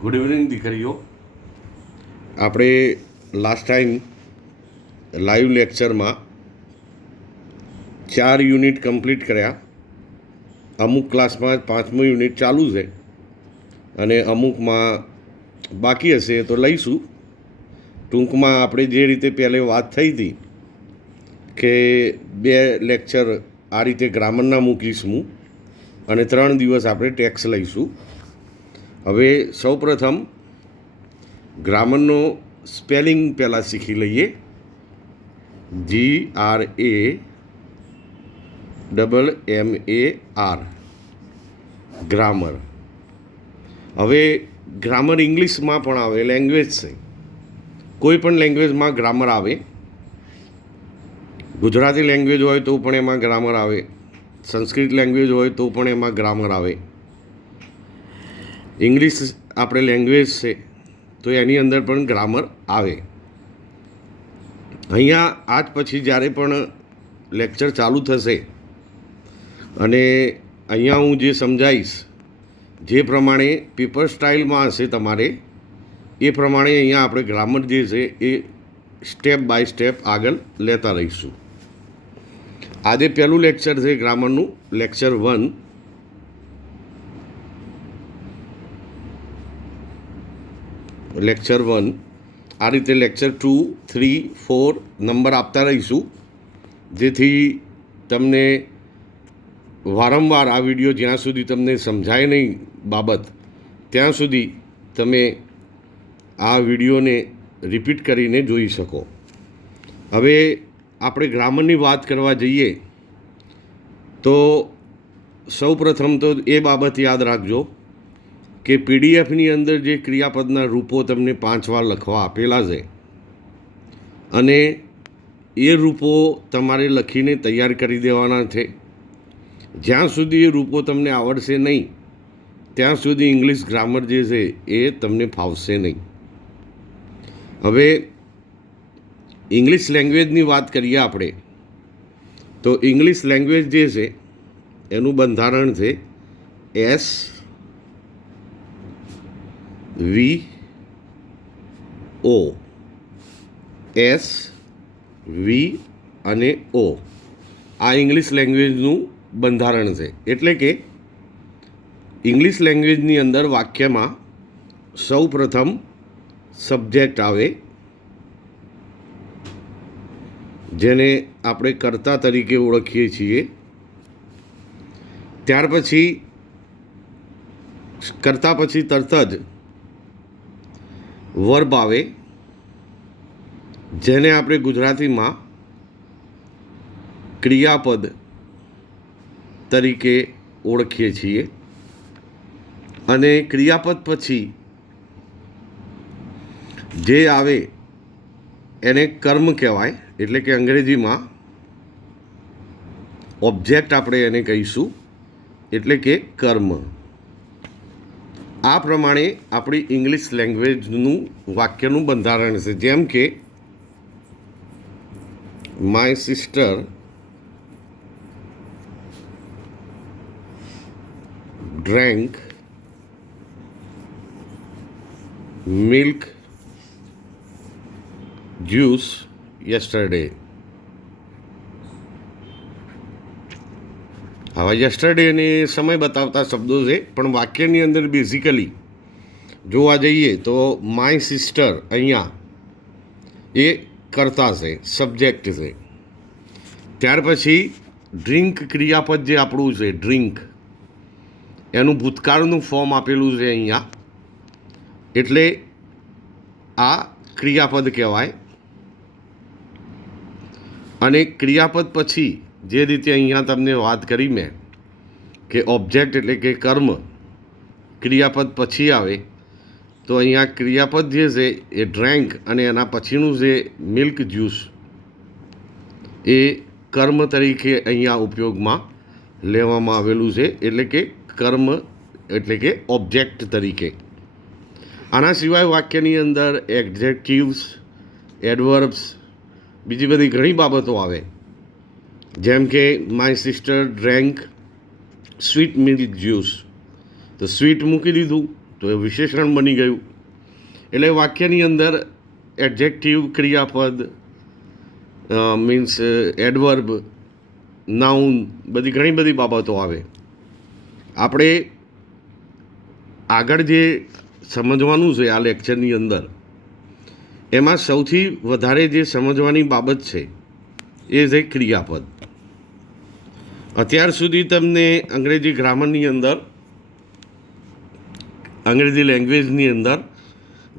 Good evening દીકરીઓ. આપણે last time live લેક્ચરમાં 4 યુનિટ કમ્પ્લીટ કર્યા. અમુક ક્લાસમાં 5મું યુનિટ ચાલુ છે અને અમુકમાં બાકી હશે તો લઈશું. ટૂંકમાં આપણે જે રીતે પહેલે વાત થઈ હતી કે 2 લેક્ચર આ રીતે ગ્રામરના મૂકીશું અને 3 દિવસ આપણે ટેક્સ લઈશું. હવે સૌપ્રથમ ગ્રામરનો સ્પેલિંગ પહેલાં શીખી લઈએ. GRAMMAR grammar. હવે ગ્રામર ઇંગ્લિશમાં પણ આવે, લેંગ્વેજ છે. કોઈ પણ લેંગ્વેજમાં ગ્રામર આવે. ગુજરાતી લેંગ્વેજ હોય તો પણ એમાં ગ્રામર આવે, સંસ્કૃત લેંગ્વેજ હોય તો પણ એમાં ગ્રામર આવે. ઇંગ્લિશ આપણે લેંગ્વેજ છે તો એની અંદર પણ ગ્રામર આવે. અહીંયા આજ પછી જ્યારે પણ લેક્ચર ચાલુ થશે અને અહીંયા હું જે સમજાવીશ, જે પ્રમાણે પેપર સ્ટાઇલમાં હશે તમારે એ પ્રમાણે અહીંયા આપણે ગ્રામર જે છે એ સ્ટેપ બાય સ્ટેપ આગળ લેતા રહીશું. આજે પહેલું લેક્ચર છે ગ્રામરનું, લેક્ચર 1. લેક્ચર 1 આ રીતે લેક્ચર 2, 3, 4 નંબર આપતા રહીશું, જેથી તમને વારંવાર આ વિડીયો જ્યાં સુધી તમને સમજાય નહીં બાબત ત્યાં સુધી તમે આ વિડીયોને રિપીટ કરીને જોઈ શકો. હવે આપણે ગ્રામરની વાત કરવા જઈએ તો સૌપ્રથમ તો એ બાબત યાદ રાખજો કે પીડીએફની અંદર જે ક્રિયાપદના રૂપો તમને 5 વાર લખવા આપેલા છે અને એ રૂપો તમારે લખીને તૈયાર કરી દેવાના છે. જ્યાં સુધી એ રૂપો તમને આવડશે નહીં ત્યાં સુધી ઇંગ્લિશ ગ્રામર જે છે એ તમને ફાવશે નહીં. હવે ઇંગ્લિશ લેંગ્વેજની વાત કરીએ આપણે તો ઇંગ્લિશ લેંગ્વેજ જે છે એનું બંધારણ છે SVO. SV અને O આ ઇંગ્લિશ લેંગ્વેજનું બંધારણ છે. એટલે કે ઇંગ્લિશ લેંગ્વેજની અંદર વાક્યમાં સૌ પ્રથમ સબ્જેક્ટ આવે, જેને આપણે કર્તા તરીકે ઓળખીએ છીએ. ત્યાર પછી કર્તા પછી તરત જ વર્બ આવે, જેને આપણે ગુજરાતીમાં ક્રિયાપદ તરીકે ઓળખીએ છીએ. અને ક્રિયાપદ પછી જે આવે એને કર્મ કહેવાય, એટલે કે અંગ્રેજીમાં ઓબ્જેક્ટ આપણે એને કહીશું, એટલે કે કર્મ. આ પ્રમાણે આપણી ઇંગ્લિશ લેંગ્વેજનું વાક્યનું બંધારણ છે. જેમ કે my sister drank milk juice yesterday. હવે યસ્ટરડેને સમય બતાવતા શબ્દો છે, પણ વાક્યની અંદર બેઝિકલી જોવા જઈએ તો માય સિસ્ટર અહીંયા એ કર્તા છે, સબ્જેક્ટ છે. ત્યાર પછી ડ્રિંક ક્રિયાપદ જે આપણું છે, ડ્રિંક એનું ભૂતકાળનું ફોર્મ આપેલું છે અહીંયા, એટલે આ ક્રિયાપદ કહેવાય. અને ક્રિયાપદ પછી જે રીતે અહીંયા તમને વાત કરી મેં કે ઓબ્જેક્ટ એટલે કે કર્મ ક્રિયાપદ પછી આવે, તો અહીંયા ક્રિયાપદ જે છે એ ડ્રેન્ક અને એના પછીનું જે મિલ્ક જ્યુસ એ કર્મ તરીકે અહીંયા ઉપયોગમાં લેવામાં આવેલું છે, એટલે કે કર્મ એટલે કે ઓબ્જેક્ટ તરીકે. આના સિવાય વાક્યની અંદર એડજેક્ટિવ્સ, એડવર્બ્સ, બીજી બધી ઘણી બાબતો આવે. જેમ કે my sister drank sweet milk juice, તો સ્વીટ મૂકી દીધું, તો એ વિશેષણ બની ગયું. એટલે વાક્યની અંદર એડજેક્ટિવ, ક્રિયાપદ, મીન્સ એડવર્બ, નાઉન, બધી ઘણી બધી બાબતો આવે. આપણે આગળ જે સમજવાનું છે આ લેક્ચરની અંદર, એમાં સૌથી વધારે જે સમજવાની બાબત છે એ છે ક્રિયાપદ. અત્યાર સુધી તમને અંગ્રેજી ગ્રામરની અંદર, અંગ્રેજી લેંગ્વેજની અંદર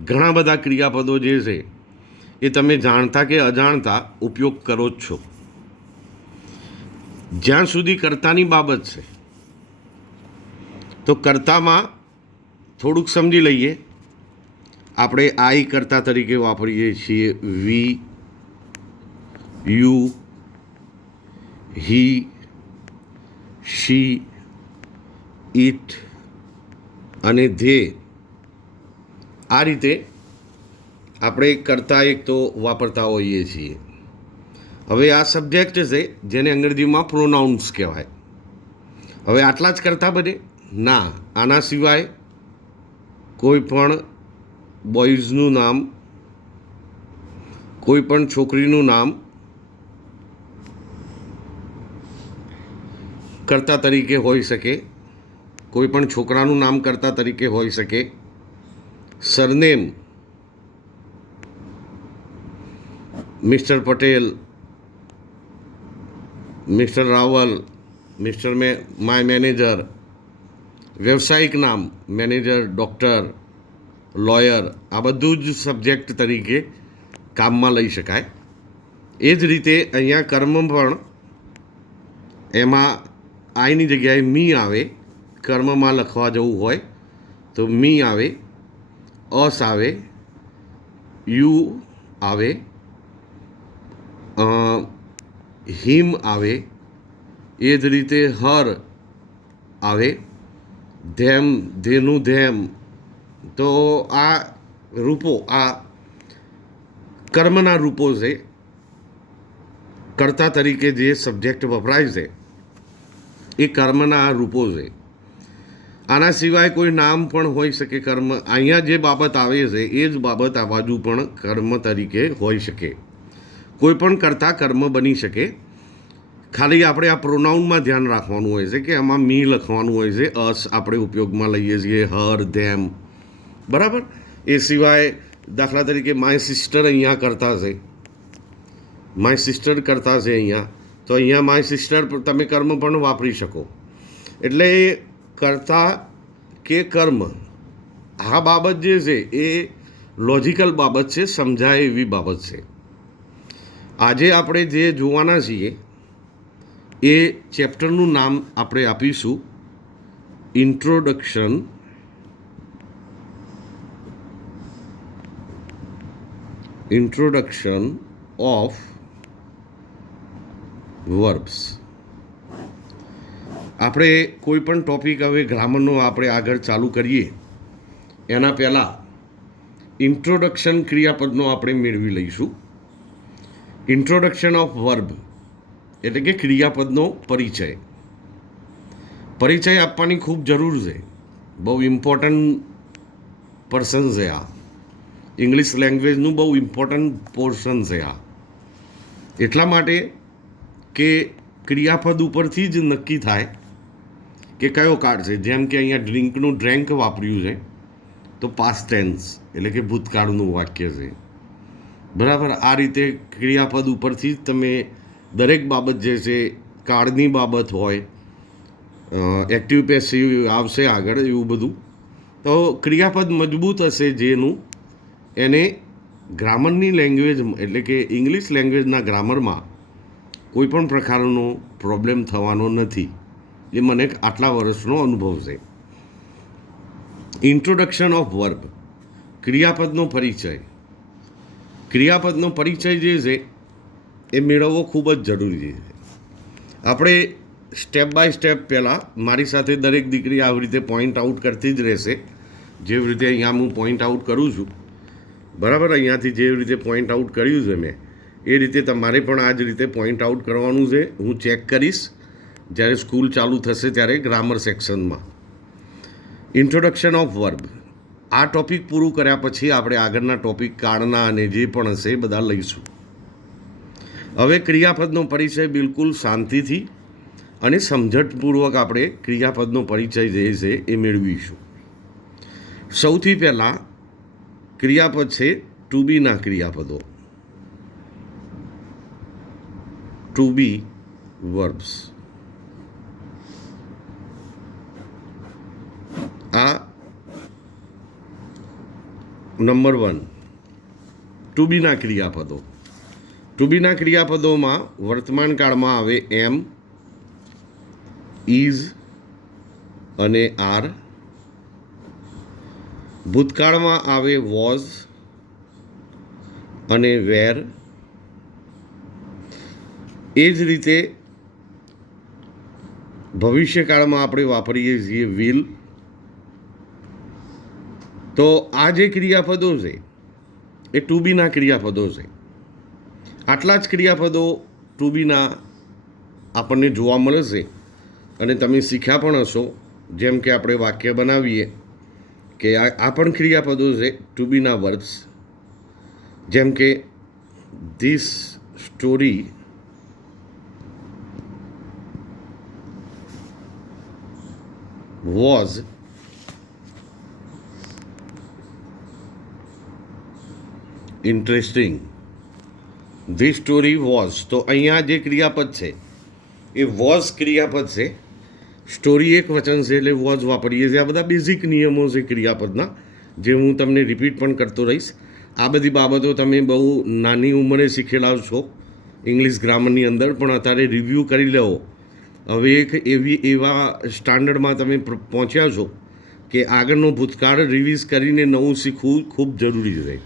ઘણા બધા ક્રિયાપદો જે છે એ તમે જાણતા કે અજાણતા ઉપયોગ કરો જ છો. જ્યાં સુધી કર્તાની બાબત છે તો કર્તામાં થોડુંક સમજી લઈએ. આપણે આઈ કર્તા તરીકે વાપરીએ છીએ, વી, યુ, હી, શી, ઇટ અને ધે. આ રીતે આપણે કર્તા એક તો વાપરતા હોઈએ છીએ. હવે આ સબ્જેક્ટ છે જેને અંગ્રેજીમાં પ્રોનાઉન્સ કહેવાય. હવે આટલા જ કરતા બને? ના, આના સિવાય કોઈ પણ બોયઝનું નામ, કોઈ પણ છોકરીનું નામ કર્તા તરીકે હોઈ શકે, કોઈ પણ છોકરાનું નામ કર્તા તરીકે હોઈ શકે. Surname, mister Patel, mister Raval, mister my manager. વ્યવસાયિક નામ, મેનેજર, ડૉક્ટર, લોયર, આ બધું જ સબ્જેક્ટ તરીકે કામમાં લઈ શકાય. એ જ રીતે અહીંયા કર્મ પણ, એમાં આઈની જગ્યાએ મી આવે. કર્મમાં લખવા જવું હોય તો મી આવે, અસ આવે, યુ આવે, હિમ આવે, એ જ રીતે હર આવે, ધેમ, ધેનું ધેમ. તો આ રૂપો, આ કર્મના રૂપો છે. કર્તા તરીકે જે સબ્જેક્ટ વપરાય છે એ કર્મના રૂપો છે. આના સિવાય કોઈ નામ પણ હોઈ શકે કર્મ. અહીંયા જે બાબત આવે છે એ જ બાબત આ બાજુ પણ કર્મ તરીકે હોઈ શકે. કોઈ પણ કરતા કર્મ બની શકે. ખાલી આપણે આ પ્રોનાઉનમાં ધ્યાન રાખવાનું હોય છે કે આમાં મી લખવાનું હોય છે, અસ આપણે ઉપયોગમાં લઈએ છીએ, હર, ધેમ, બરાબર. એ સિવાય દાખલા તરીકે માય સિસ્ટર અહીંયા કરતા છે, માય સિસ્ટર કરતા છે અહીંયા, તો અહીંયા માય સિસ્ટર તમે કર્મ પણ વાપરી શકો. એટલે કર્તા કે કર્મ, આ બાબત જે છે એ લોજિકલ બાબત છે, સમજાય એવી બાબત છે. આજે આપણે જે જોવાના છીએ એ ચેપ્ટરનું નામ આપણે આપીશું ઇન્ટ્રોડક્શન ઓફ વર્બ્સ. આપણે કોઈ પણ ટોપિક હવે ગ્રામરનો આપણે આગળ ચાલુ કરીએ એના પહેલાં ઇન્ટ્રોડક્શન ક્રિયાપદનો આપણે મેળવી લઈશું. ઇન્ટ્રોડક્શન ઓફ વર્બ એટલે કે ક્રિયાપદનો પરિચય. પરિચય આપવાની ખૂબ જરૂર છે. બહુ ઇમ્પોર્ટન્ટ પર્સન છે આ. ઇંગ્લિશ લેંગ્વેજનું બહુ ઇમ્પોર્ટન્ટ પોર્શન છે આ. એટલા માટે કે ક્રિયાપદ ઉપરથી જ નક્કી થાય કે કયો કાળ છે. જેમ કે અહીંયા ડ્રિંકનું ડ્રેન્ક વાપર્યું છે તો પાસ્ટ ટેન્સ એટલે કે ભૂતકાળનું વાક્ય છે, બરાબર. આ રીતે ક્રિયાપદ ઉપરથી જ તમે દરેક બાબત જે છે, કાળની બાબત હોય, એક્ટિવ પેસિવ આવશે આગળ, એવું બધું. તો ક્રિયાપદ મજબૂત હશે જેનું, એને ગ્રામરની લેંગ્વેજ એટલે કે ઇંગ્લિશ લેંગ્વેજના ગ્રામરમાં કોઈ પણ પ્રકારનો પ્રોબ્લેમ થવાનો નથી. એ મને આટલા વર્ષનો અનુભવ છે. ઇન્ટ્રોડક્શન ઓફ વર્બ, ક્રિયાપદનો પરિચય. ક્રિયાપદનો પરિચય જે છે એ મેળવવો ખૂબ જ જરૂરી છે. આપણે સ્ટેપ બાય સ્ટેપ પહેલાં મારી સાથે દરેક દીકરી આવી રીતે પોઈન્ટ આઉટ કરતી જ રહેશે. જેવી રીતે અહીંયા હું પોઈન્ટ આઉટ કરું છું, બરાબર. અહીંયાથી જેવી રીતે પોઈન્ટ આઉટ કર્યું છે મેં, એ રીતે તમારે પણ આ જ રીતે પોઈન્ટ આઉટ કરવાનું છે. હું ચેક કરીશ જ્યારે સ્કૂલ ચાલુ થશે ત્યારે ગ્રામર સેક્શનમાં. ઇન્ટ્રોડક્શન ઓફ વર્બ, આ ટોપિક પૂરું કર્યા પછી આપણે આગળના ટોપિક કાળના અને જે પણ હશે એ બધા લઈશું. હવે ક્રિયાપદનો પરિચય બિલકુલ શાંતિથી અને સમજણપૂર્વક આપણે ક્રિયાપદનો પરિચય જે છે એ મેળવીશું. સૌથી પહેલાં ક્રિયાપદ છે ટુ બીના ક્રિયાપદો, ટુ બી વર્બ્સ. આ નંબર 1 ટુ બીના ક્રિયાપદો. ટુ બીના ક્રિયાપદોમાં વર્તમાન કાળમાં આવે એમ, ઇઝ અને આર. ભૂતકાળમાં આવે વોઝ અને વેર. એ જ રીતે ભવિષ્યકાળમાં આપણે વાપરીએ છીએ વિલ. તો આ જે ક્રિયાપદો છે એ ટુ બીના ક્રિયાપદો છે. આટલા જ ક્રિયાપદો ટુ બીના આપણને જોવા મળશે અને તમે શીખ્યા પણ હશો. જેમ કે આપણે વાક્ય બનાવીએ કે આ પણ ક્રિયાપદો છે ટુ બીના વર્બ્સ. જેમ કે this story was interesting. This story was, તો અહીંયા જે ક્રિયાપદ છે એ વોઝ ક્રિયાપદ છે. સ્ટોરી એક વચન છે એટલે વોઝ વાપરીએ છીએ. આ બધા બેઝિક નિયમો છે ક્રિયાપદના, જે હું તમને રિપીટ પણ કરતો રહીશ. આ બધી બાબતો તમે બહુ નાની ઉંમરે શીખેલા છો ઇંગ્લિશ ગ્રામરની અંદર, પણ અત્યારે રિવ્યૂ કરી લેવો. હવે એક એવા સ્ટાન્ડર્ડમાં તમે પહોંચ્યા છો કે આગળનો ભૂતકાળ રિવીઝ કરીને નવું શીખવું ખૂબ જરૂરી છે.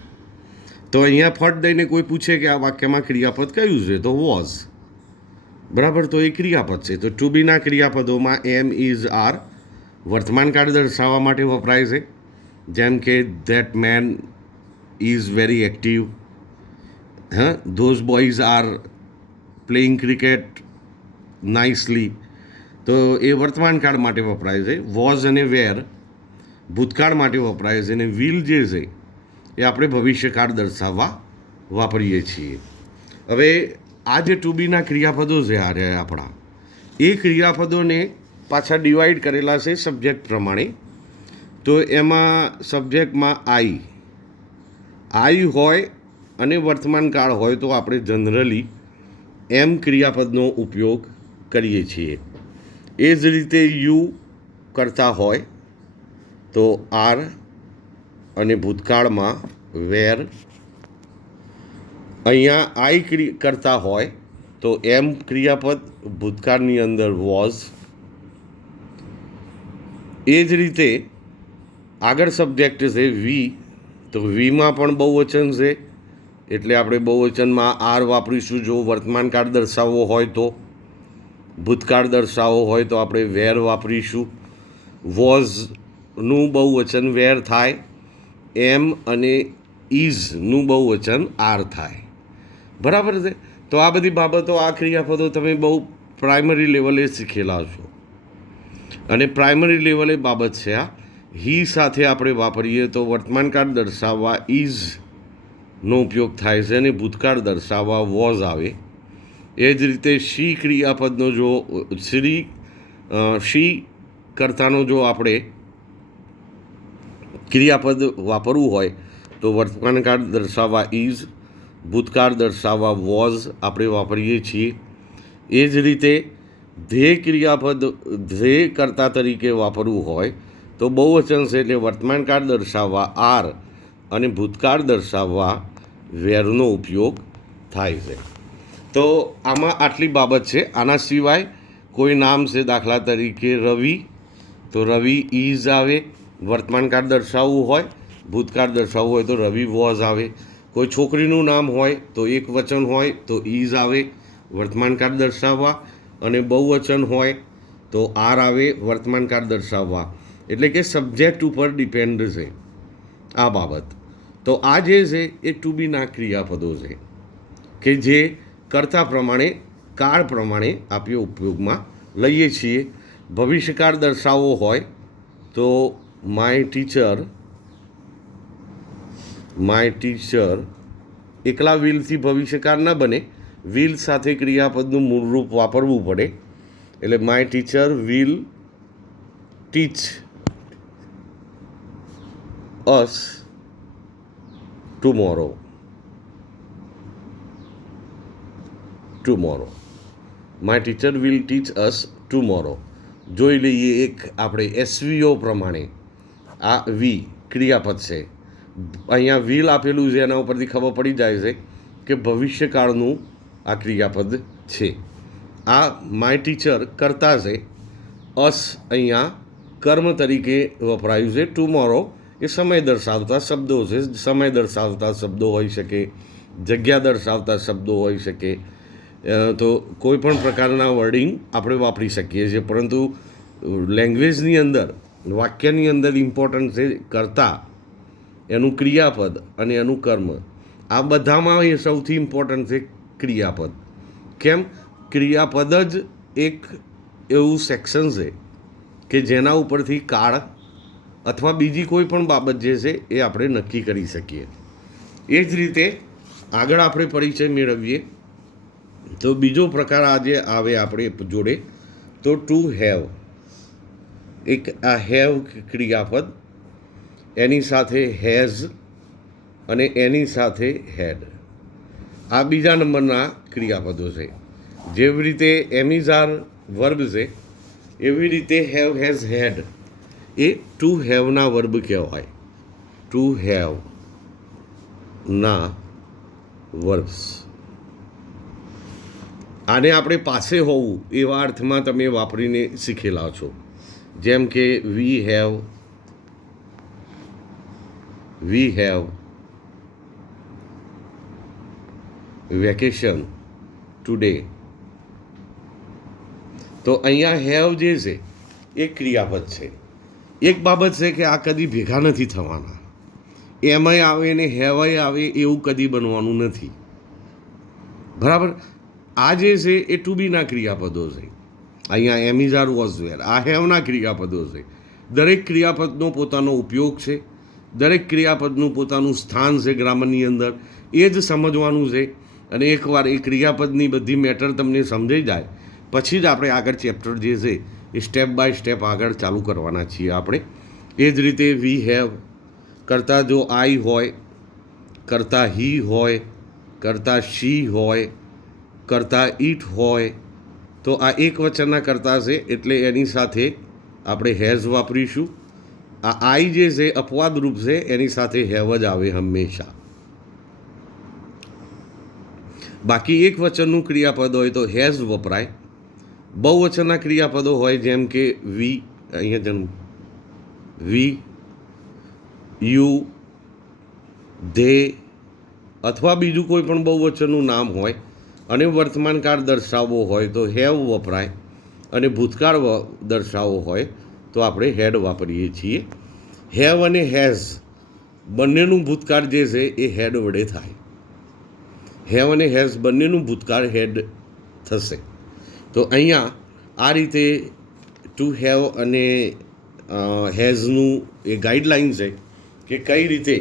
તો અહીંયા ફટ દઈને કોઈ પૂછે કે આ વાક્યમાં ક્રિયાપદ કયું છે, તો વોઝ, બરાબર, તો એ ક્રિયાપદ છે. તો ટુ બીના ક્રિયાપદોમાં એમ, ઇઝ, આર વર્તમાનકાળ દર્શાવવા માટે વપરાય છે. જેમ કે that man is very active, those boys are playing cricket nicely. તો એ વર્તમાનકાળ માટે વપરાય છે. વોઝ અને વેર ભૂતકાળ માટે વપરાય છે. અને વિલ જે છે એ આપણે ભવિષ્યકાળ દર્શાવવા વાપરીએ છીએ. હવે આ જે ટુ બીના ક્રિયાપદો છે આ રહ્યા આપણા, એ ક્રિયાપદોને પાછા ડિવાઈડ કરેલા છે સબ્જેક્ટ પ્રમાણે. તો એમાં સબ્જેક્ટમાં આઈ હોય અને વર્તમાન કાળ હોય તો આપણે જનરલી એમ ક્રિયાપદનો ઉપયોગ કરીએ છીએ. એ જ રીતે યુ કરતા હોય તો આર અને ભૂતકાળમાં વેર. અહીંયા આઈ કરતા હોય તો એમ ક્રિયાપદ, ભૂતકાળની અંદર વોઝ. એ જ રીતે આગળ સબ્જેક્ટ છે વી, તો વીમાં પણ બહુવચન છે એટલે આપણે બહુવચનમાં આર વાપરીશું જો વર્તમાનકાળ દર્શાવવો હોય તો. ભૂતકાળ દર્શાવવો હોય તો આપણે વેર વાપરીશું. વોઝનું બહુવચન વેર થાય. એમ અને ઇઝનું બહુવચન આર થાય. બરાબર છે. તો આ બધી બાબતો, આ ક્રિયાપદો તમે બહુ પ્રાઇમરી લેવલે શીખેલા છો અને પ્રાઇમરી લેવલે બાબત છે આ. હી સાથે આપણે વાપરીએ તો વર્તમાનકાળ દર્શાવવા ઇઝનો ઉપયોગ થાય છે અને ભૂતકાળ દર્શાવવા વોઝ આવે. એ જ રીતે શી ક્રિયાપદનો જો શી કરતાનો જો આપણે ક્રિયાપદ વાપરવું હોય તો વર્તમાનકાળ દર્શાવવા ઇઝ, ભૂતકાળ દર્શાવવા વોઝ આપણે વાપરીએ છીએ. એ જ રીતે ધ્યેય ક્રિયાપદ ધ્યેય કર્તા તરીકે વાપરવું હોય તો બહુવચન છે એટલે વર્તમાનકાળ દર્શાવવા આર અને ભૂતકાળ દર્શાવવા વેરનો ઉપયોગ થાય છે. તો આમાં આટલી બાબત છે. આના સિવાય કોઈ નામ છે, દાખલા તરીકે રવિ, તો રવિ ઇઝ આવે વર્તમાનકાળ દર્શાવવું હોય. ભૂતકાળ દર્શાવવું હોય તો રવિ વોઝ આવે. કોઈ છોકરીનું નામ હોય તો એક વચન હોય તો ઇઝ આવે વર્તમાનકાળ દર્શાવવા, અને બહુવચન હોય તો આર આવે વર્તમાનકાળ દર્શાવવા. એટલે કે સબ્જેક્ટ ઉપર ડિપેન્ડ છે આ બાબત. તો આ જે છે એ ટુ બીના ક્રિયાપદો છે કે જે કર્તા પ્રમાણે, કાળ પ્રમાણે આપણે ઉપયોગમાં લઈએ છીએ. ભવિષ્યકાળ દર્શાવવો હોય તો માય ટીચર માય ટીચર એકલા વિલથી ભવિષ્યકાળ ન બને, વિલ સાથે ક્રિયાપદનું મૂળરૂપ વાપરવું પડે. એટલે my teacher will teach us tomorrow. My teacher will teach us tomorrow. જોઈ લઈએ એક આપણે એસવીઓ પ્રમાણે. આ વી ક્રિયાપદ છે. અહીંયા વિલ આપેલું છે, એના ઉપરથી ખબર પડી જાય છે કે ભવિષ્યકાળનું આ ક્રિયાપદ છે. આ માય ટીચર કરતા છે. અસ અહીંયા કર્મ તરીકે વપરાયું છે. ટુમોરો એ સમય દર્શાવતા શબ્દો છે. સમય દર્શાવતા શબ્દો હોઈ શકે, જગ્યા દર્શાવતા શબ્દો હોઈ શકે. તો કોઈ પણ પ્રકારના વર્ડિંગ આપણે વાપરી શકીએ છીએ, પરંતુ લેંગ્વેજની અંદર, વાક્યની અંદર ઇમ્પોર્ટન્ટ છે કરતા, એનું ક્રિયાપદ અને એનું કર્મ. આ બધામાં એ સૌથી ઇમ્પોર્ટન્ટ છે ક્રિયાપદ. કેમ? ક્રિયાપદ જ એક એવું સેક્શન છે કે જેના ઉપરથી કાળ અથવા બીજી કોઈ પણ બાબત જે છે એ આપણે નક્કી કરી શકીએ. એ જ રીતે આગળ આપણે પરિચય મેળવીએ તો બીજો પ્રકાર આજે આવે આપણે જોડે, તો ટુ હેવ. એક આ હેવ ક્રિયાપદ, એની સાથે હેઝ અને એની સાથે હેડ. આ બીજા નંબરના ક્રિયાપદો છે. જેવી રીતે એમિઝાર વર્બ છે, એવી રીતે હેવ, હેઝ, હેડ એ ટુ હેવના વર્બ કહેવાય. ટુ હેવના વર્બ્સ. આને આપણે પાસે હોવું એવા અર્થમાં તમે વાપરીને શીખેલા છો. જેમ કે વી હેવ વેકેશન ટુડે. તો અહીંયા હેવ જે છે એ ક્રિયાપદ છે. એક બાબત છે કે આ કદી ભેગા નથી થવાના. એમાંય આવે ને હેવાય આવે એવું કદી બનવાનું નથી. બરાબર? આ જે છે એ ટુ બીના ક્રિયાપદો છે. અહીંયા એમિઝાર વોઝ વેર, આ હેવના ક્રિયાપદો છે. દરેક ક્રિયાપદનો પોતાનો ઉપયોગ છે, દરેક ક્રિયાપદનું પોતાનું સ્થાન છે ગ્રામરની અંદર. એ જ સમજવાનું છે. અને એકવાર એ ક્રિયાપદની બધી મેટર તમને સમજાઈ જાય પછી જ આપણે આગળ ચેપ્ટર જે છે એ સ્ટેપ બાય સ્ટેપ આગળ ચાલુ કરવાના છીએ આપણે. એ જ રીતે વી હેવ કરતાં જો આઈ હોય, કરતાં હી હોય, કરતાં શી હોય, કરતાં ઈટ હોય, તો આ એક વચનના કરતાં છે એટલે એની સાથે આપણે હેઝ વાપરીશું. આ આઈ જે છે અપવાદરૂપ છે, એની સાથે હેવ જ આવે હંમેશા. બાકી એક વચનનું ક્રિયાપદ હોય તો હેઝ વપરાય. બહુવચનના ક્રિયાપદો હોય જેમ કે વી, અહીંયા જન્મ, વી, યુ, ધે અથવા બીજું કોઈ પણ બહુવચનનું નામ હોય અને વર્તમાનકાળ દર્શાવવો હોય તો હેવ વપરાય, અને ભૂતકાળ દર્શાવવો હોય તો આપણે હેડ વાપરીએ છીએ. હેવ અને હેઝ બંનેનું ભૂતકાળ જે છે એ હેડ વડે થાય. હેવ અને હેઝ બંનેનું ભૂતકાળ હેડ થશે. તો અહીંયા આ રીતે ટુ હેવ અને હેઝનું એ ગાઈડલાઇન છે કે કઈ રીતે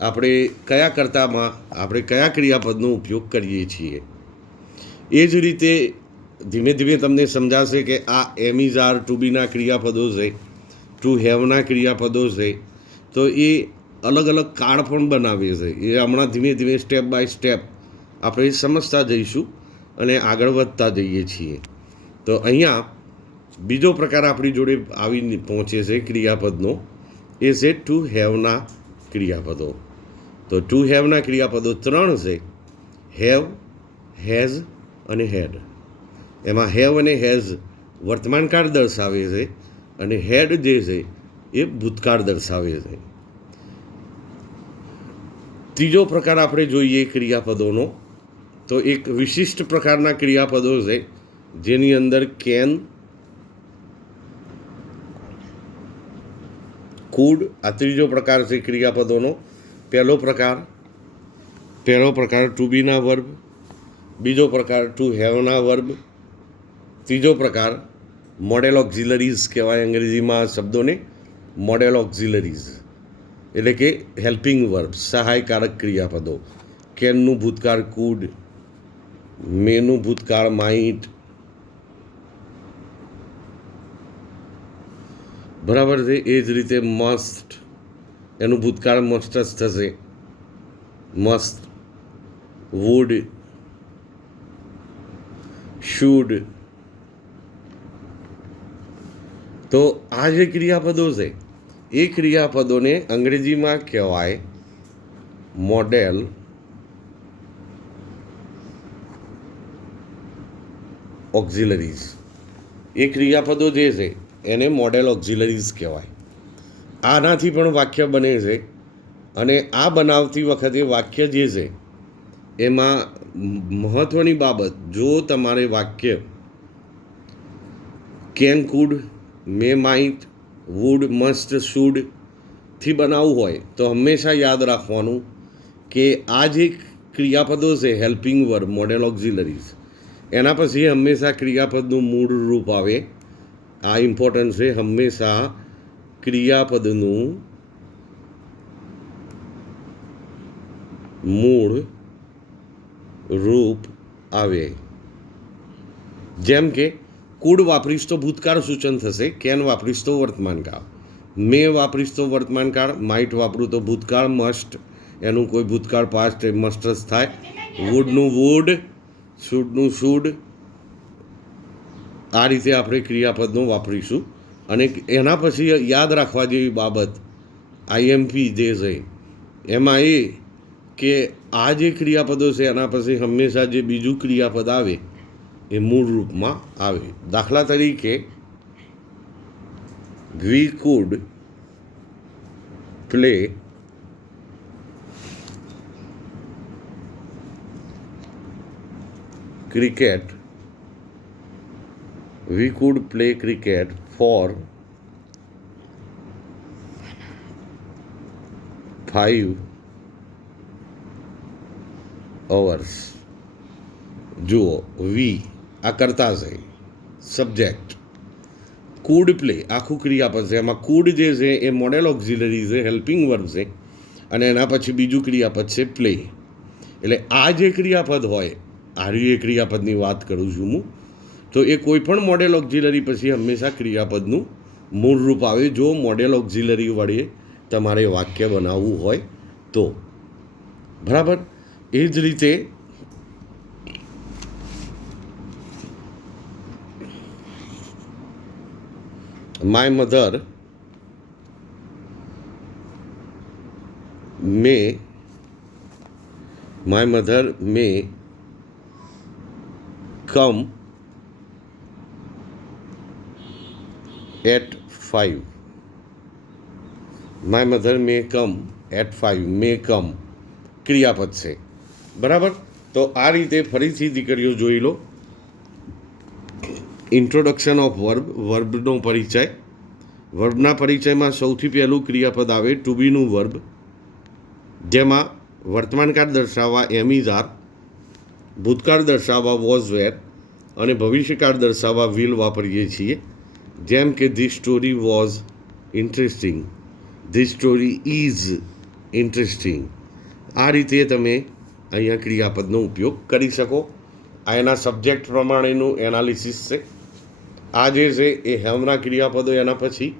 આપણે કયા કર્તામાં આપણે કયા ક્રિયાપદનો ઉપયોગ કરીએ છીએ. એ જ રીતે ધીમે ધીમે તમને સમજાશે કે આ એમિઝાર ટુ બીના ક્રિયાપદો છે, ટુ હેવના ક્રિયાપદો છે, તો એ અલગ અલગ કાળ પણ બનાવે છે. એ હમણાં ધીમે ધીમે સ્ટેપ બાય સ્ટેપ આપણે સમજતા જઈશું અને આગળ વધતા જઈએ છીએ. તો અહીંયા બીજો પ્રકાર આપણી જોડે આવી પહોંચે છે ક્રિયાપદનો, એ છે ટુ હેવના ક્રિયાપદો. તો ટુ હેવના ક્રિયાપદો 3 છે: હેવ, હેઝ અને હેડ. એમાં હેવ અને હેઝ વર્તમાનકાળ દર્શાવે છે અને હેડ જે છે એ ભૂતકાળ દર્શાવે છે. ત્રીજો પ્રકાર આપણે જોઈએ ક્રિયાપદોનો, તો એક વિશિષ્ટ પ્રકારના ક્રિયાપદો છે જેની અંદર કેન, કુડ. આ ત્રીજો પ્રકાર છે ક્રિયાપદોનો. પહેલો પ્રકાર ટુ બીના વર્બ, બીજો પ્રકાર ટુ હેવના વર્બ, ત્રીજો પ્રકાર મોડેલ ઓક્ઝિલરીઝ કહેવાય અંગ્રેજીમાં શબ્દોને, મોડેલ ઓક્ઝિલરીઝ. એટલે કે હેલ્પિંગ વર્બ, સહાયકારક ક્રિયાપદો. કેનનું ભૂતકાળ કુડ, મેનું ભૂતકાળ માઇટ, બરાબર છે. એ જ રીતે મસ્ટ, એનું ભૂતકાળ મસ્ટ જ થશે, મસ્ટ. Wood, should. તો આ જે ક્રિયાપદો છે એ ક્રિયાપદોને અંગ્રેજીમાં કહેવાય મોડેલ ઓક્ઝિલરીઝ. એ ક્રિયાપદો જે છે એને મોડેલ ઓક્ઝિલરીઝ કહેવાય. આનાથી પણ વાક્ય બને છે, અને આ બનાવતી વખતે વાક્ય જે છે એમાં મહત્ત્વની બાબત, જો તમારે વાક્ય can, could, may, might, would, must, should થી બનાવવું હોય તો હંમેશા યાદ રાખવાનું કે આ જે ક્રિયાપદો છે હેલ્પિંગ વર્બ, મોડેલ ઓક્ઝિલરીઝ, એના પછી હંમેશા ક્રિયાપદનું મૂળ રૂપ આવે. આ ઇમ્પોર્ટન્ટ છે. હંમેશા ક્રિયાપદનું મૂળ રૂપ આવે. જેમ કે કુડ વાપરીશ તો ભૂતકાળ સૂચન થશે, કેન વાપરીશ તો વર્તમાન કાળ, મે વાપરીશ તો વર્તમાન કાળ, માઇટ વાપરું તો ભૂતકાળ, મસ્ટ એનું કોઈ ભૂતકાળ પાસ્ટ મસ્ટ જ થાય, વુડનું વુડ, શુડનું શુડ. આ રીતે આપણે ક્રિયાપદનું વાપરીશું. અને એના પછી યાદ રાખવા જેવી બાબત આઈએમપી જે છે એમાં એ કે આ જે ક્રિયાપદો છે એના પછી હંમેશા જે બીજું ક્રિયાપદ આવે એ મૂળ રૂપમાં આવે. દાખલા તરીકે વી food play cricket, we could play cricket for 5 hours. જુઓ, વી આ કરતા છે, સબ્જેક્ટ. કુડ પ્લે આખું ક્રિયાપદ છે, એમાં કુડ જે છે એ મોડેલ ઓક્ઝિલરી છે, હેલ્પિંગ વર્બ છે, અને એના પછી બીજું ક્રિયાપદ છે પ્લે. એટલે આ જે ક્રિયાપદ હોય, આર્યુ એ ક્રિયાપદની વાત કરું છું હું, તો એ કોઈ પણ મોડેલ ઓક્ઝિલરી પછી હંમેશા ક્રિયાપદનું મૂળ રૂપ આવે, જો મોડેલ ઓક્ઝિલરી વડે તમારે વાક્ય બનાવવું હોય તો. બરાબર. એ જ રીતે my mother May come at 5. My mother may come at 5. may come ક્રિયાપદ છે. બરાબર. તો આ રીતે ફરીથી દીકરીઓ જોઈ લો. ઇન્ટ્રોડક્શન ઓફ વર્બ, વર્બનો પરિચય. વર્બના પરિચયમાં સૌથી પહેલું ક્રિયાપદ આવે ટુ બીનું વર્બ, જેમાં વર્તમાનકાળ દર્શાવવા એમ ઇઝ આર, ભૂતકાળ દર્શાવવા વોઝ વેર, અને ભવિષ્યકાળ દર્શાવવા વિલ વાપરીએ છીએ. જેમ કે this story was interesting, this story is interesting. આ રીતે તમે અહીંયા ક્રિયાપદનો ઉપયોગ કરી શકો. આ એના સબ્જેક્ટ પ્રમાણેનું એનાલિસિસ છે. આ જે છે એ હેવના ક્રિયાપદો, એના પછી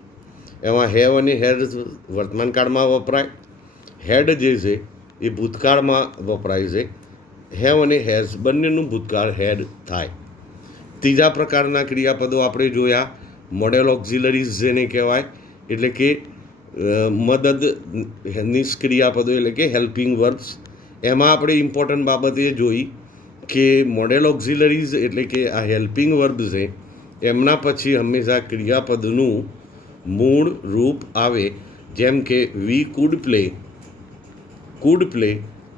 એમાં હેવ અને હેડ વર્તમાન કાળમાં વપરાય, હેડ જે છે એ ભૂતકાળમાં વપરાય છે, હેવ અને હેઝ બંનેનું ભૂતકાળ હેડ થાય. ત્રીજા પ્રકારના ક્રિયાપદો આપણે જોયા મોડેલ ઓક્ઝિલરીઝ જેને કહેવાય, એટલે કે મદદની ક્રિયાપદો, એટલે કે હેલ્પિંગ વર્બ્સ. એમાં આપણે ઇમ્પોર્ટન્ટ બાબત એ જોઈ કે મોડેલ ઓક્ઝિલરીઝ એટલે કે આ હેલ્પિંગ વર્બ છે એમના પછી હંમેશા ક્રિયાપદનું મૂળ રૂપ આવે. જેમ કે વી food play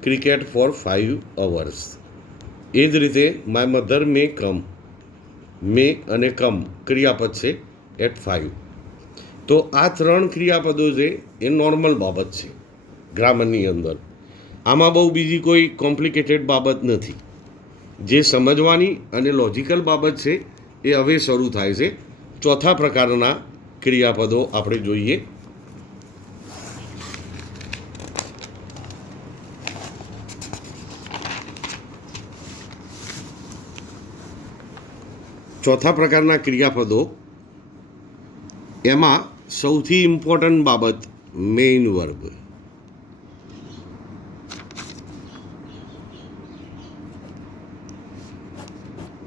cricket four 5 hours. એ જ રીતે માય મધર મે કમ, મે અને કમ ક્રિયાપદ છે એટ 5. તો આ 3 ક્રિયાપદો છે એ નોર્મલ બાબત છે ગ્રામરની અંદર. આમાં બહુ બીજી કોઈ કોમ્પ્લિકેટેડ બાબત નથી. જે સમજવાની અને લોજિકલ બાબત છે એ હવે શરૂ થાય છે. ચોથા પ્રકારના ક્રિયાપદો આપણે જોઈએ. ચોથા પ્રકારના ક્રિયાપદો, એમાં સૌથી ઇમ્પોર્ટન્ટ બાબત મેઇન વર્બ.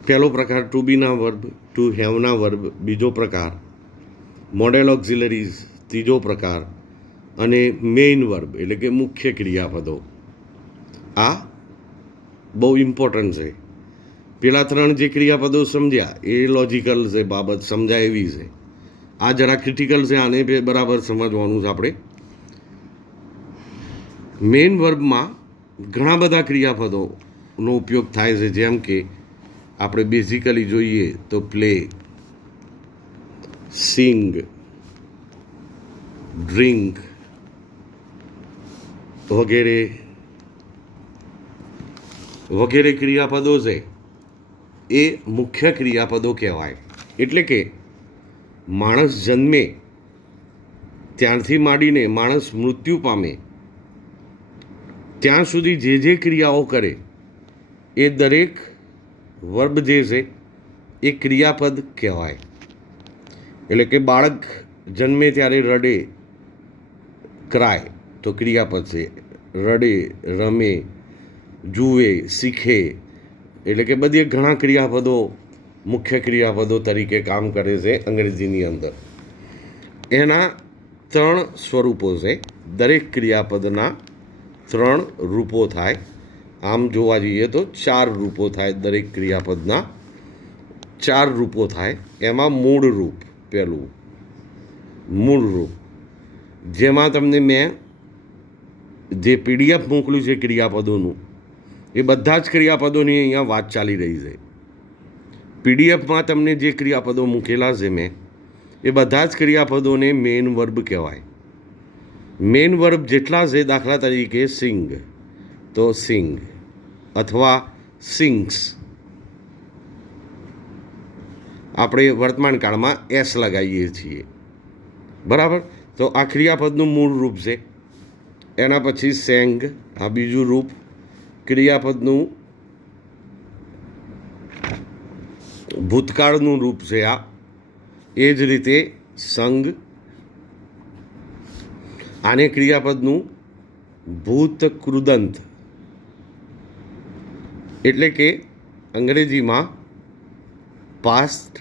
પહેલો પ્રકાર ટુ બીના વર્બ, ટુ હેવના વર્બ બીજો પ્રકાર, મોડેલ ઓક્ઝિલરીઝ ત્રીજો પ્રકાર અને મેઇન વર્બ એટલે કે મુખ્ય ક્રિયાપદો. આ બહુ ઇમ્પોર્ટન્ટ છે. પેલા ત્રણ જે ક્રિયાપદો સમજ્યા એ લોજિકલ છે, બાબત સમજાય એવી છે. આ જરા ક્રિટિકલ છે, આને બરાબર સમજવાનું છે આપણે. મેઇન વર્બમાં ઘણા બધા ક્રિયાપદોનો ઉપયોગ થાય છે, જેમ કે આપણે બેઝિકલી જોઈએ તો પ્લે, સિંગ, ડ્રિંક વગેરે વગેરે ક્રિયાપદો છે એ મુખ્ય ક્રિયાપદો કહેવાય. એટલે કે માણસ જન્મે ત્યારથી માંડીને માણસ મૃત્યુ પામે ત્યાં સુધી જે જે ક્રિયાઓ કરે એ દરેક વર્બ જે છે એ ક્રિયાપદ કહેવાય. એટલે કે બાળક જન્મે ત્યારે રડે, ક્રાય તો ક્રિયાપદ છે. રડે, રમે, જુએ, શીખે એટલે કે બધી ઘણા ક્રિયાપદો મુખ્ય ક્રિયાપદો તરીકે કામ કરે છે અંગ્રેજીની અંદર. એના ત્રણ સ્વરૂપો છે. દરેક ક્રિયાપદના ત્રણ રૂપો થાય. આમ જોવા જઈએ તો ચાર રૂપો થાય. દરેક ક્રિયાપદના ચાર રૂપો થાય. એમાં મૂળ રૂપ, પહેલું મૂળ રૂપ, જેમાં તમને મેં જે PDF મોકલ્યું છે ક્રિયાપદોનું, એ બધા જ ક્રિયાપદોની અહીંયા વાત ચાલી રહી છે. PDFમાં તમને જે ક્રિયાપદો મૂકેલા છે મેં, એ બધા જ ક્રિયાપદોને મેઇન વર્બ કહેવાય. મેઇન વર્બ જેટલા છે, દાખલા તરીકે સિંગ તો સિંગ અથવા સિંગ્સ, આપણે વર્તમાન કાળમાં એસ લગાવીએ છીએ, બરાબર. તો આ ક્રિયાપદનું મૂળ રૂપ છે. એના પછી સેંગ, આ બીજું રૂપ. ક્રિયાપદનું ભૂતકાળનું રૂપ છે આ. એ જ રીતે સંગ, આને ક્રિયાપદનું ભૂતકૃદંત એટલે કે અંગ્રેજીમાં પાસ્ટ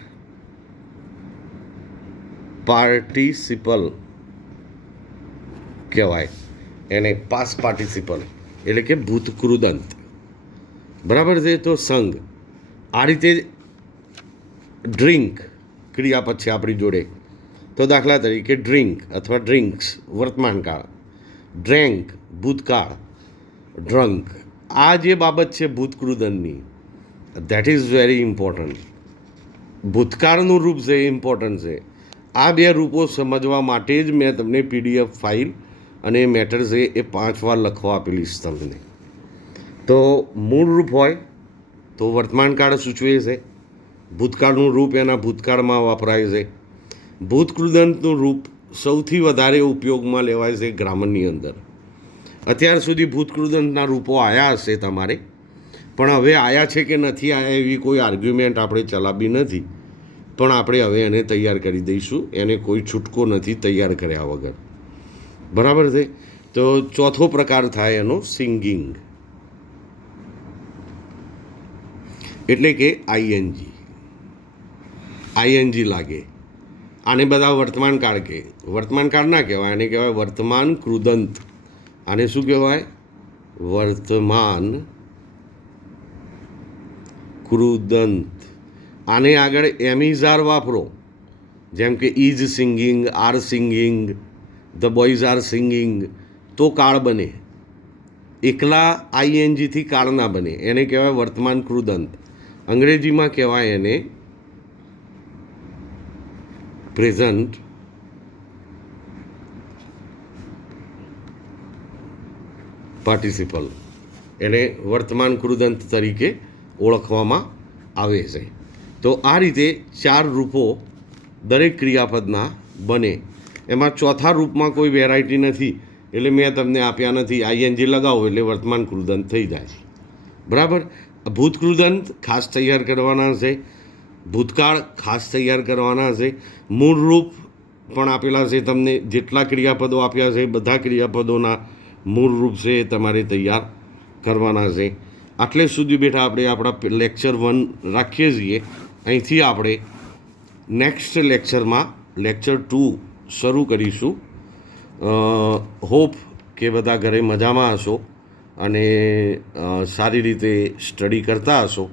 પાર્ટિસિપલ કહેવાય. એને પાસ્ટ પાર્ટિસિપલ એટલે કે ભૂતકૃદંત, બરાબર છે. તો સંગ. આ રીતે ડ્રિંક ક્રિયાપદ છે આપણી જોડે. તો દાખલા તરીકે ડ્રિંક અથવા ડ્રિંક્સ વર્તમાનકાળ, ડ્રેન્ક ભૂતકાળ, ડ્રંક. આ જે બાબત છે ભૂતકૃદંતની, ધેટ ઇઝ વેરી ઇમ્પોર્ટન્ટ. ભૂતકાળનું રૂપ છે એ ઇમ્પોર્ટન્ટ છે. આ બે રૂપો સમજવા માટે જ મેં તમને PDF ફાઇલ અને મેટર છે એ 5 વાર લખવા આપેલી છે તમને. તો મૂળ રૂપ હોય તો વર્તમાનકાળ સૂચવે છે. ભૂતકાળનું રૂપ એના ભૂતકાળમાં વપરાય છે. ભૂતકૃદંતનું રૂપ સૌથી વધારે ઉપયોગમાં લેવાય છે ગ્રામરની અંદર. અત્યાર સુધી ભૂતકૃદંતના રૂપો આવ્યા હશે તમારે, પણ હવે આવ્યા છે કે નથી આવ્યા એવી કોઈ આર્ગ્યુમેન્ટ આપણે ચલાવી નથી. પણ આપણે હવે એને તૈયાર કરી દઈશું. એને કોઈ છૂટકો નથી તૈયાર કર્યા વગર, બરાબર છે. તો ચોથો પ્રકાર થાય એનો સિંગિંગ, એટલે કે આઈએનજી લાગે. આને બધા વર્તમાન કાળ કહે. વર્તમાન કાળ ના કહેવાય, આને કહેવાય વર્તમાન કૃદંત. આને શું કહેવાય? વર્તમાન કૃદંત. આને આગળ એમિઝાર વાપરો, જેમ કે is singing, are singing, the boys are singing, તો કાળ બને. એકલા આઈએનજીથી કાળ ના બને. એને કહેવાય વર્તમાન કૃદંત. અંગ્રેજીમાં કહેવાય એને પ્રેઝન્ટ પાર્ટિસિપલ. એને વર્તમાન કૃદંત તરીકે ઓળખવામાં આવે છે. તો આ રીતે ચાર રૂપો દરેક ક્રિયાપદના બને. એમાં ચોથા રૂપમાં કોઈ વેરાયટી નથી, એટલે મેં તમને આપ્યા નથી. આઈએનજી લગાવો એટલે વર્તમાન કૃદંત થઈ જાય, બરાબર. ભૂતકૃદંત ખાસ તૈયાર કરવાના છે. ભૂતકાળ ખાસ તૈયાર કરવાના છે, મૂળરૂપ પણ આપેલા છે તમને. જેટલા ક્રિયાપદો આપ્યા છે બધા ક્રિયાપદોના મૂળરૂપ છે એ તમારે તૈયાર કરવાના છે. આટલે સુધી બેઠા આપણે આપણા લેક્ચર 1 રાખીએ છીએ. અહીંથી આપણે નેક્સ્ટ લેક્ચરમાં લેક્ચર 2 શરૂ કરીશું. હોપ કે બધા ઘરે મજામાં હશો અને સારી રીતે સ્ટડી કરતા હશો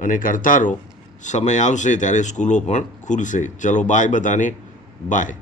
અને કરતા રહો. સમય આવશે ત્યારે સ્કૂલો પણ ખુલશે. ચલો બાય બધાને, બાય.